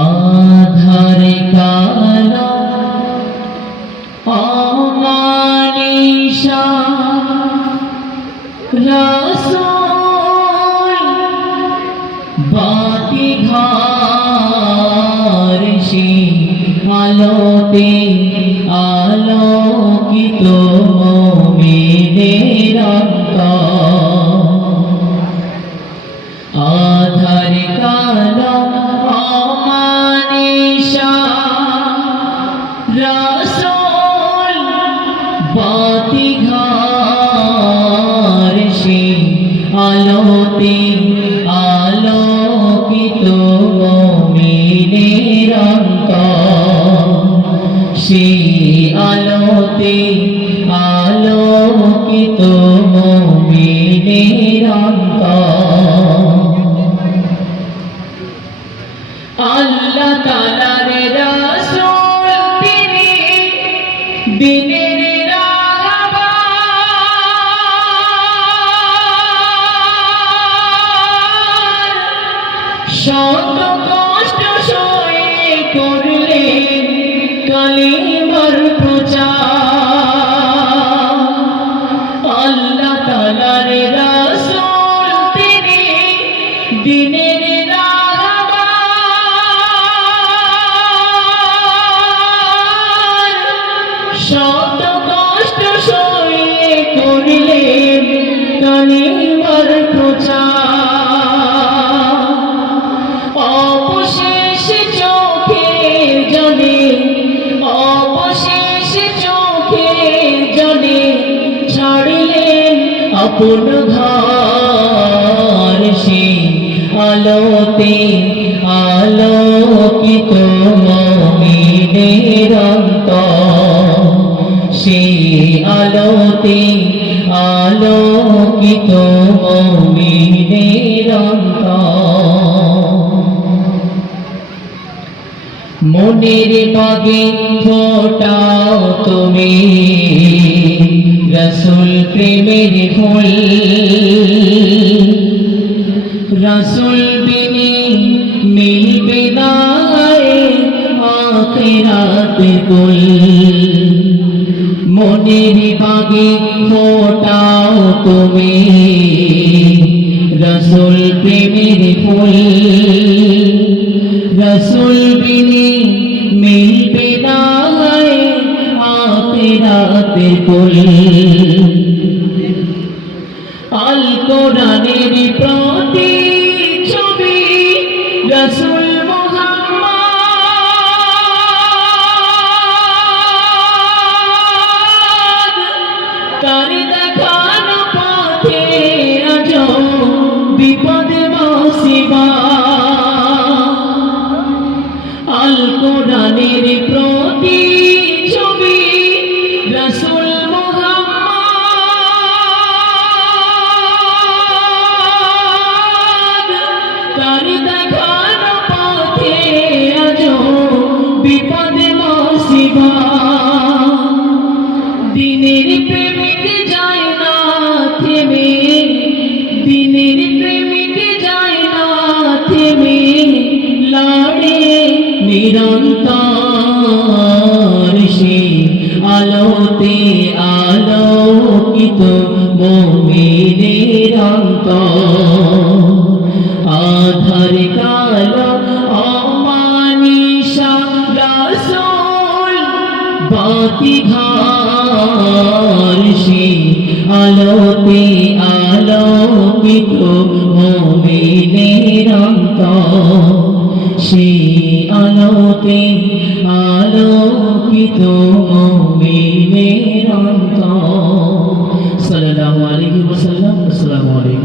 আধারে কালো অমানিসা রাসূল বাতি ঘর সে আলোতে আলোকিত মুমিনের অন্তর। আধারে কালো অমানিসা রাসূল বাতি ঘর সে আলোতে আলোকিত মুমিনের অন্তর। সে আলোতে আলোকিত মুমিনের অন্তর। আল্লাহ তাআলার রাসূল তিনি দিনের রাহবার, শত কষ্ট সয়ে করলেন কালিমার প্রচার। আল্লাহ তাআলার রাসূল তিনি দিনের শত কষ্ট সয়ে করলেন কালিমার প্রচার। অবশেষ চোখের জলে অবশেষ চোখের জলে ছাড়লেন আপন ঘর। সে আলোতে আলোকিত মুমিনের অন্তর। সে আলোতে আলোকিত মুমিনের অন্তর। মনের বাগে ফোটাও তুমি রাসূল প্রেমের ফুল। রাসূল বিনে মিলবে না আখিরাতের কুল। মনের বাগে ফোটাও তুমি রাসূল প্রেমের ফুল। রাসূল বিনে মিলবে না আখিরাতের কুল। আল কোরআনের প্রতি ছবি রাসূল তার দেখানো পথে আজ বিপদে মুসিবা। আল কোরআনের প্রতি ছবি রাসূল মুহাম্মদ, তার দেখানো পথে আজ বিপদে মুসিবা। দিনের প্রেমিক যায় না থেমে, দিনের প্রেমিক যায় না থেমে, লড়ে নিরন্তর। সে আলোতে আলোকিত মুমিনের অন্তর। আধার কালো অমানিসা রাসূল বাতি ঘর সে আলোতে আলোকিত মুমিনের অন্তর। সে আলোতে আলোকিত মুমিনের অন্তর। সাল্লাল্লাহু আলাইহি ওয়াসাল্লাম। আসসালামু আলাইকুম।